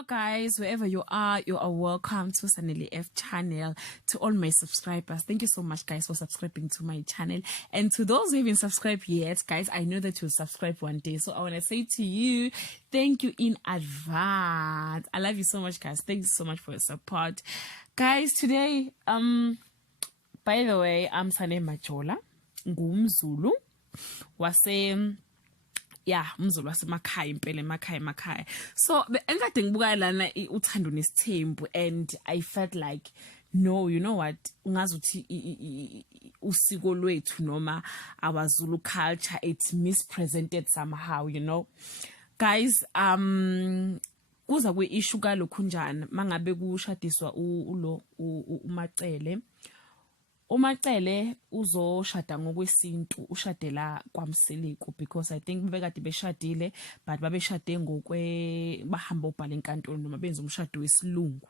Hello guys, wherever you are welcome to Sanele F channel. To all my subscribers, thank you so much guys for subscribing to my channel, and to those who haven't subscribed yet guys, I know that you'll subscribe one day, so I want to say to you thank you in advance. I love you so much guys. Thank you so much for your support guys. Today by the way, I'm Sane Majola ngumZulu wase umZulu wasemakhaya impela emakhaya. So engikade ngibuka lana uthando nesithembu, and I felt like no, you know what, ngazuthi usiko lwethu noma our Zulu culture, it's misrepresented somehow, you know guys. Kuza kwe issue kalokhu njani mangabe kushadiswa uMacele uzoshada ngokwesintu, ushadela kwaMsiliku, because I think bebekade beshadile but babeshade bahamba ubhala enkantolo noma benza umshado wesilungu.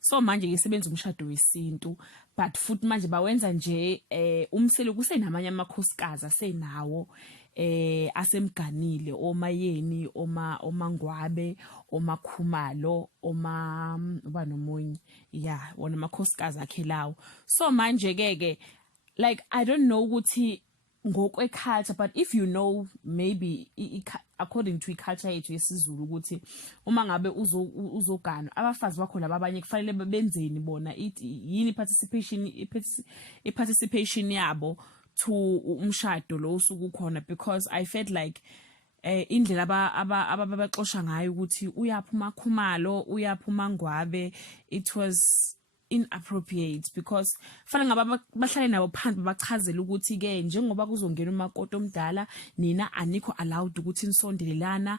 So manje ke sebenza umshado wesintu, but futhi manje bawenza nje uMsiliku usenamanye amakhosikazi asenawo asemganile, omayeni, omangwabe, omakhumalo, uba nomunye wona amakhosikazi akhe lawo. So manje ke like I don't know ukuthi ngokwe culture, but if you know maybe according to culture yethu yesiZulu ukuthi uma ngabe uzogana abafazi bakho laba abanye kufanele benzeni bona, yini participation yabo to umshado lo usuku khona, because I felt like indlela ababaxosha ngayo ukuthi uyapha umakhumalo, uyapha umangwabe, it was inappropriate, because fanele ngaba bahlale nabo phansi babachazela ukuthi ke njengoba kuzongena umakoti omdala nina anikho allowed ukuthi nisondelelana,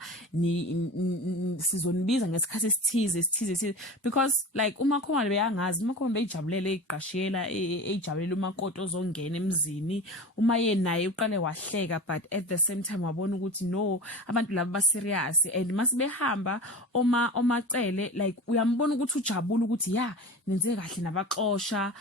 sizonibiza ngesikhathi esithize, because like umakhomalo beyangazi, umakhomalo beyijabulele iqashiyela ejabulela umakoti ozongena emzini, uma yena naye uqale wahleka, but at the same time wabona ukuthi no, abantu laba ba serious, and masibehamba omacele like uyambona ukuthi ujabula ukuthi nenze kahle nabaxosha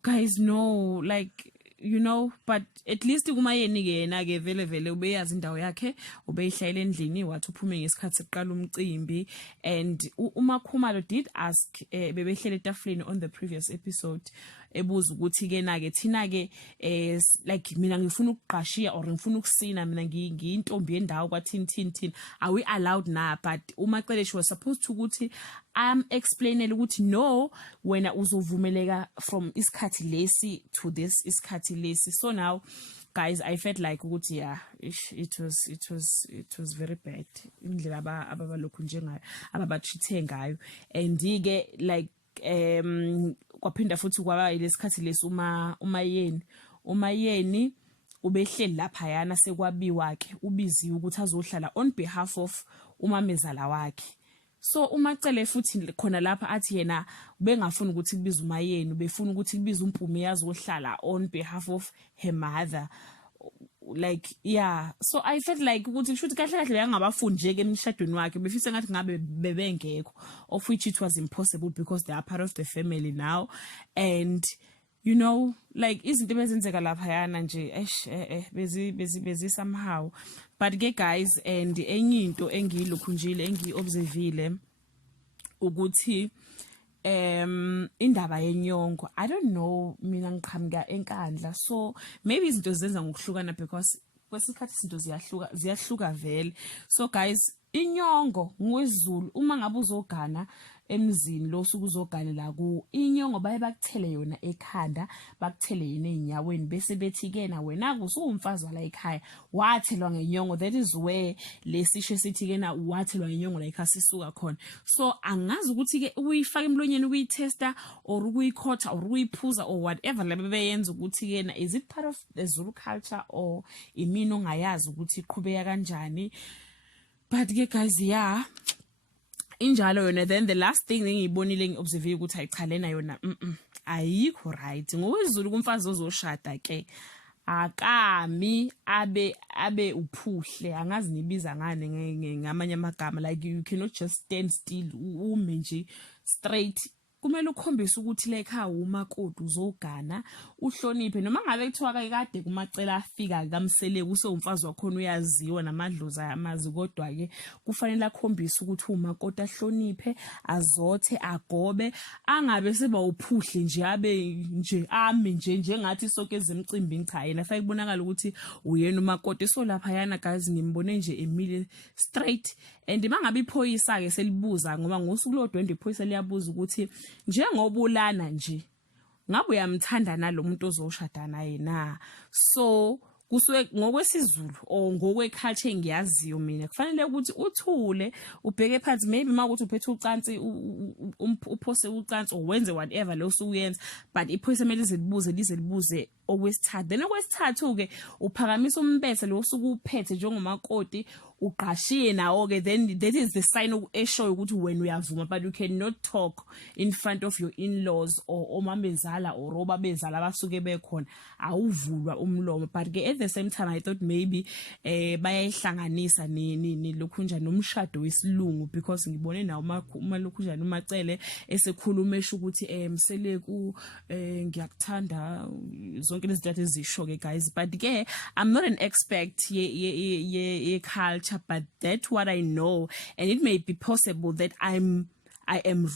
guys, no, like you know, but at least kumayeni ke yena ke vele ubeyazi indawo yakhe, ubeyihlayela endlini wathi uphume ngesikhathi seqala umcimbi. And uMakhumalo did ask bebehlele etafuleni on the previous episode ebuza ukuthi ke na ke thina ke like mina ngifuna ukuqashiya or ngifuna ukusina, mina ngiyintombi yendawo kwathini are we allowed na? But uMacele she was supposed to ukuthi explainele ukuthi no, wena uzovumeleka from isikhathi lesi to this isikhathi lesi. So now guys, I felt like ukuthi it was very bad indlela ababalokhu njengayo ababathithe ngayo. And ke like kwaphinda futhi kwaba lesikhathi lesi umayeni ubehleli lapha yana sekwabiwa ke, ubiziwe ukuthi azohlala on behalf of umamezala wakhe. So uMacele futhi khona lapha athi yena ubengafuni ukuthi kubize umayeni, ubefuna ukuthi kubize uMpumi yazohlala on behalf of her mother, like so I felt like ukuthi kushuthi kahle yangabafundi nje ke emshadweni wakhe befisa ngathi ngabe bebengekho, of which it was impossible because they are part of the family now. And you know like izinto bezenzeka lapha yana nje bezi somehow. But ke guys, and enye into engiyilokhunjile engiobservile ukuthi indaba yenyongo, I don't know, mina ngiqhamuka enkandla, so maybe izinto zenza ngokuhlukana because kwesikhathi izinto ziyahluka vele. So guys, inyongo ngwezulu uma ngabe uzogana emzini lo suku uzoganela ku, inyongo baye bakuthele yona ekhanda, bakuthele yena enyaweni, bese bethi ke na wena kusumfazi wala ekhaya wathelwa ngenyongo. That is where lesisho sithi ke na wathelwa ngenyongo la ekhaya sisuka khona. So angazi ukuthi ke uyifaka emlonyeni uyitesta or ukuyikhotha or uyiphuza or whatever lebe beyenza ukuthi ke na is it part of the Zulu culture or imini ongayazi ukuthi iqhubeka kanjani. But ke guys, injalo yona. Then the last thing engiyibonile ngiobserve ukuthi ayichalena yona ayikho right. Ngokwezulu kumfazi ozoshada ke akami abe uphuhle, angazi nibiza ngane ngamanye amagama, like you cannot just stand still ume nje straight kumele ukhombise ukuthi lekha umakoti uzogana uhloniphe noma ngabe kuthiwa kade kumacela afika kamseleke usewumfazi wakhona uyaziwa namadlozi ayamazi kodwa ke kufanele akhombise ukuthi umakoti ahloniphe azothe agobe angabe seba uphuhle nje abe nje ame nje njengathi sonke ezemcimbini cha yena fanele kubonakala ukuthi uyena umakoti so lapha yana guys ngimbone nje emile straight and mangabe iphoyisa ke selibuza ngoba ngosuku lodwendwe iphoyisa liyabuza ukuthi njengobulana nje ngabe uyamthanda nalomuntu ozoshada naye na so kusuke ngokwesizulu o ngokweculture engiyaziyo mina kufanele ukuthi uthule ubheke phansi maybe makuthi uphethe ucansi uphose ucansi or wenze whatever lo usuyenza but iphoyisa kumele lize libuze okwesithathu then okwesithathu ke uphakamisa umbethe lo usuku uphethe njengomakoti uqashiye nawo ke then that is the sign eshoyo ukuthi when uyavuma but you cannot talk in front of your in-laws or omamezala or obabezala abasuke bekhona awuvulwa umlomo but ke at the same time I thought maybe bayayihlanganisa ni lokhunja nomshado wesilungu because ngibone nawo uma lokhunja nomacele esekhuluma esho ukuthi mseleku ngiyakuthanda zonke lezi zinto ezisho ke guys but ke I'm not an expert ye culture but that's what I know and it may be possible that I am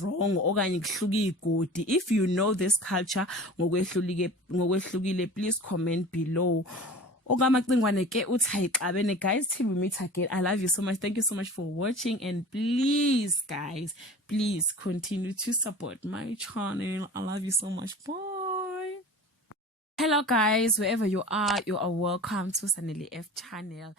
wrong okanye kuhluka igodi if you know this culture ngokwehlukile please comment below okamacingwane ke uthi ayixabene guys till we meet again I love you so much thank you so much for watching and please guys please continue to support my channel I love you so much bye. Hello guys, wherever you are welcome to Sanele F channel.